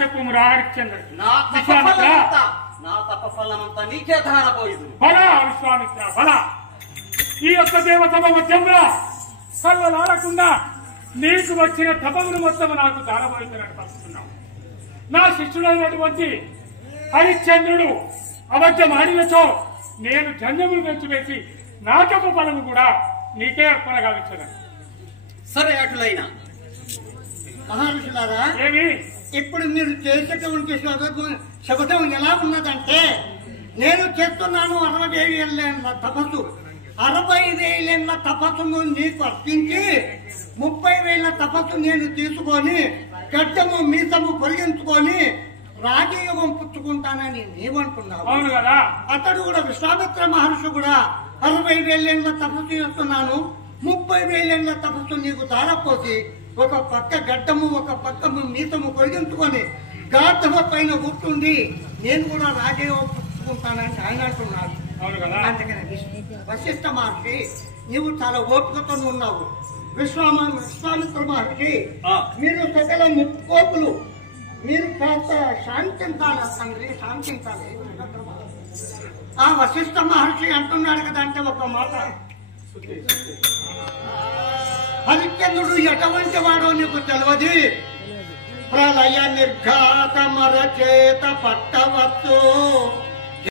చెప్పు హరిశ్చంద్ర. నా తపఫలమంతా నీకే ధారపోయేదు. బలా విశ్వామిత్ర బలా. ఈ యొక్క దేవతమ మధ్యంలో కళ్ళలాడకుండా నీకు వచ్చిన తపమును మొత్తం నాకు ధారపోయిందని పంపుతున్నావు. నా శిష్యుడైనటువంటి హరిశ్చంద్రుడు అబద్ధం ఆడినచో నేను జన్యములు పెంచివేసి నాటక ఫలము కూడా నీకే అర్పణ గావించను. సరే అటులైనా మహర్షులారా, ఏమి ఇప్పుడు మీరు చేసేటువంటి శబదం ఎలా ఉన్నదంటే, నేను చేస్తున్నాను 60,000 తపస్సు. 60,000 తపస్సును నీకు అర్పించి 30,000 తపస్సు నేను తీసుకొని గడ్డము మీసము పొరిగించుకొని రాజయోగం పుచ్చుకుంటానని నీవంటున్నావు. అవును కదా. అతడు కూడా విశ్వామిత్ర మహర్షి కూడా 60,000 తపస్సు చేస్తున్నాను, 30,000 తపస్సు నీకు ధారపోసి ఒక పక్క గడ్డము ఒక పక్క మీసము పొడిగించుకొని గాఢవ పైన కూర్చుండి నేను కూడా రాజయోగం పుచ్చుకుంటానని ఆయన అంటున్నాడు. అందుకని వశిష్ఠ మహర్షి నీవు చాలా ఓపికతో ఉన్నావు. విశ్వామిత్ర మహర్షి మీరు సకల ముక్కోపులు, మీరు కాస్త శాంతించాలి తండ్రి, శాంతించాలి. ఆ వశిష్ఠ మహర్షి అంటున్నాడు కదా అంటే ఒక మాట, హరిశ్చంద్రుడు ఎటువంటి వాడో నీకు తెలియదు. ప్రళయ నిర్ఘాత మరచేత పట్టవచ్చు